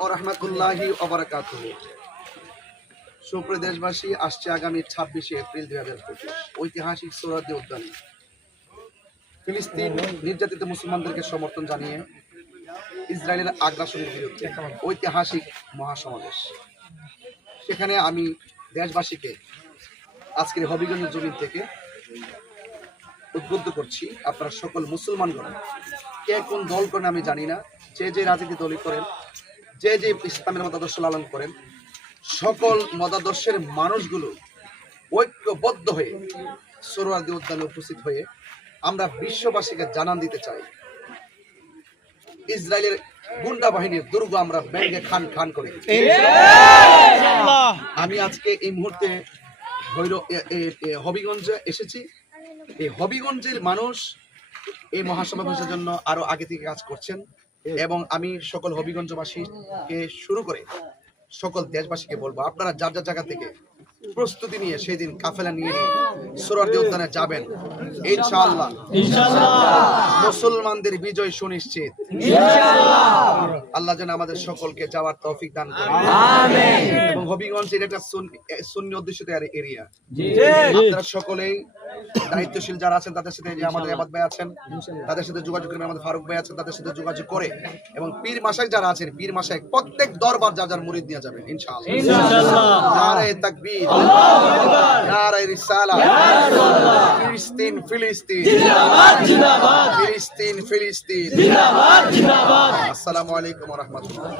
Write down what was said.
ওয়া রাহমাতুল্লাহি ওয়া বারাকাতুহু। সুপ্রিয় দেশবাসী, আসছে আগামী 26শে এপ্রিল 2025 ঐতিহাসিক সোহরাওয়ার্দী উদ্যানে ফিলিস্তিন নির্যাতিত মুসলমানদেরকে সমর্থন জানিয়ে ইসরায়েলের আগ্রাসনের বিরুদ্ধে ঐতিহাসিক মহাসমাবেশ। সেখানে আমি দেশবাসীকে আজকের হবিগঞ্জের জমিন থেকে উদ্বুদ্ধ করছি, আপনারা সকল মুসলমানগণ কে কোন দল করেন আমি জানি না, যে যে রাজনীতি দলই করেন, যে যে ইসলামের মতাদর্শ লালন করেন, সকল মতাদর্শের মানুষগুলো ঐক্যবদ্ধ হয়ে সোহরাওয়ার্দী উদ্যানে উপস্থিত হয়ে আমরা বিশ্ববাসীকে জানান দিতে চাই, ইসরায়েলের গুন্ডা বাহিনীর দুর্গ আমরা ব্যাঙ্গে খান খান করে। আমি আজকে এই মুহূর্তে হবিগঞ্জে এসেছি। এই হবিগঞ্জের মানুষ এই মহাসমাবেশের জন্য আরো আগে থেকে কাজ করছেন এবং আমি সকল হবিগঞ্জবাসীকে শুরু করে সকল দেশবাসীকে বলবো, আপনারা যার যার জায়গা থেকে প্রস্তুতি নিয়ে সেই দিন কাফেলা নিয়ে সোহরাওয়ার্দী উদ্যানে যাবেন। ইনশাআল্লাহ মুসলমানদের বিজয় সুনিশ্চিত। আল্লাহ যেন আমাদের সকলকে যাওয়ার তৌফিক দান করেন। এবং হবিগঞ্জ এটা সুন্নি অধ্যুষিত এরিয়া। আপনারা সকলেই দায়িত্বশীল যারা আছেন তাদের সাথে, যে আমাদের আবাদ ভাই আছেন তাদের সাথে যোগাযোগ করে, আমাদের ফারুক ভাই আছেন তাদের সাথে যোগাযোগ করে, এবং পীর মাশায়েখ যারা আছেন পীর মাশায়েখ প্রত্যেক দরবার যার যার মুরিদ নিয়ে যাবেন ইনশাআল্লাহ। নারে তাকবীর, নারে রিসালাত, ফিলিস্তিন ফিলিস্তিন জিন্দাবাদ জিন্দাবাদ, ফিলিস্তিন ফিলিস্তিন জিন্দাবাদ জিন্দাবাদ। আসসালামু আলাইকুম ওয়া রাহমাতুল্লাহ।